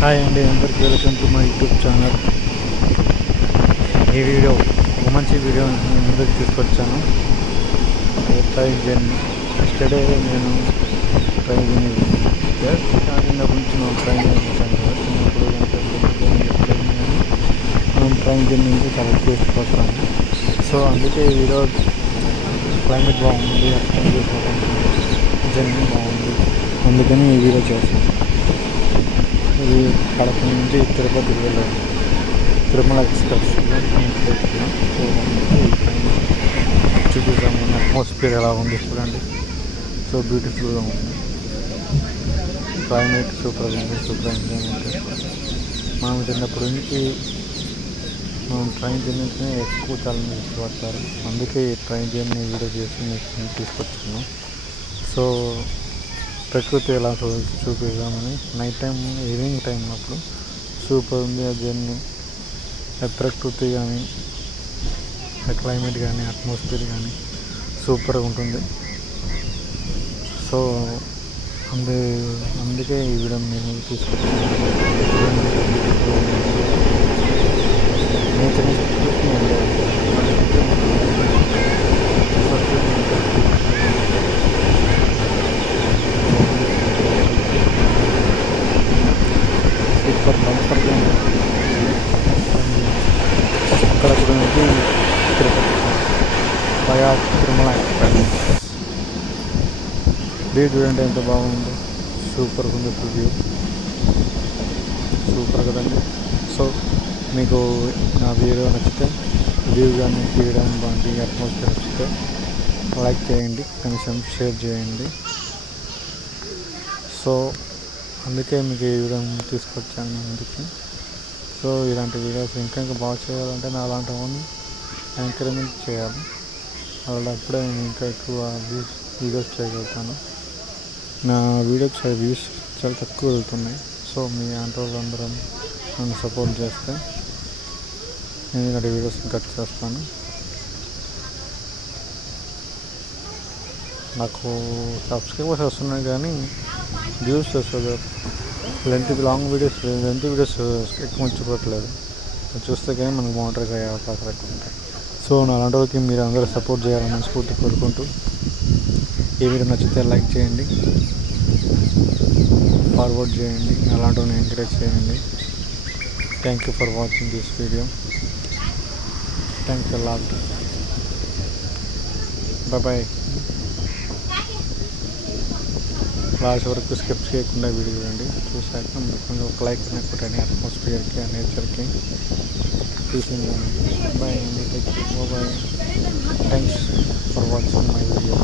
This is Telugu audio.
హాయ్ అండి, అందరికీ welcome to my YouTube channel. ఈ వీడియో ఒక మంచి వీడియో నేను ముందుకు తీసుకొచ్చాను. Train journey. ఎస్టర్డే నేను ట్రైన్ చిన్నప్పటి నుంచి మనం ట్రైన్ చేసాను కదా, చిన్నప్పుడు మనం ట్రైన్ జర్నీ నుంచి చాలా తీసుకొస్తాను. సో అందుకే ఈ వీడియో క్లైమేట్ బాగుంది, జర్నీ బాగుంది, అందుకని ఈ వీడియో చేస్తాను. ఇది కడప నుంచి తిరుపతికి వెళ్ళాను. తిరుమల ఎక్స్ప్రెస్ చూపిస్తాము. అట్మాస్ఫియర్ ఎలా ఉంది చూడండి. సో బ్యూటిఫుల్గా ఉంది. క్లైమేట్ సూపర్గా ఉంది. Super enjoyment. మనం చిన్నప్పటి నుంచి మనం ట్రైన్ జర్నీనే ఎక్కువ చాలా ఇష్టపడతారు. అందుకే ఈ ట్రైన్ జర్నీ వీడియో చేసి మీకు తీసుకొచ్చాను. సో ప్రకృతి ఎలా చూపిద్దామని నైట్ టైం, ఈవినింగ్ టైం అప్పుడు సూపర్ ఉంది ఆ జర్నీ. ఆ ప్రకృతి కానీ, ఆ క్లైమేట్ కానీ, అట్మాస్ఫియర్ కానీ సూపర్గా ఉంటుంది. సో అందుకే ఈ వీడియో నేను తీసుకొచ్చాను. నేచర్ ఇక్కడ నుంచి Tirupati via Tirumala express. View చూడండి ఎంత బాగుందో. సూపర్గా ఉంది వ్యూ. సూపర్ కదండి. సో మీకు నా వీడియో నచ్చితే, వ్యూ కానీ తీయడం బాగుంది, అట్మాస్ఫియర్ నచ్చితే లైక్ చేయండి, కనీసం షేర్ చేయండి. సో అందుకే మీకు ఈ వీడియో తీసుకొచ్చాను ముందుకి. సో ఇలాంటి వీడియోస్ ఇంకా బాగా చేయాలంటే నా అలాంటి వాళ్ళని ఎంకరేజ్మెంట్ చేయాలి. అలాంటప్పుడే నేను ఇంకా ఎక్కువ వీడియోస్ చేయగలుగుతాను. నా వీడియోస్ వ్యూస్ చాలా తక్కువ వెళ్తున్నాయి. సో మీ అందరం నన్ను సపోర్ట్ చేస్తే నేను ఇలాంటి వీడియోస్ కట్ చేస్తాను. నాకు సబ్స్క్రైబర్స్ వస్తున్నాయి కానీ వ్యూస్ వస్తుంది. లాంగ్ వీడియోస్ ఎక్కువ చూపట్లేదు. చూస్తే కానీ మనకు మోనిటరైజ్ అయ్యే అవకాశాలు ఎక్కువ ఉంటాయి. సో నా అలాంటి వాళ్ళకి మీరు అందరూ సపోర్ట్ చేయాలని మనస్ఫూర్తి కోరుకుంటూ, ఈ వీడియో నచ్చితే లైక్ చేయండి, ఫార్వర్డ్ చేయండి, అలాంటి వాళ్ళని ఎంకరేజ్ చేయండి. Thank you for watching this video. Thanks a lot. Bye. Last వరకు స్కిప్ చేయకుండా వీడియో చూడండి. చూసాక మీరు కొంచెం ఒక లైక్ కొట్టండి. అట్మాస్ఫియర్కి, ఆ నేచర్కి చూసింది. బాయ్ అండి. Take care. Bye. Thanks for watching my video.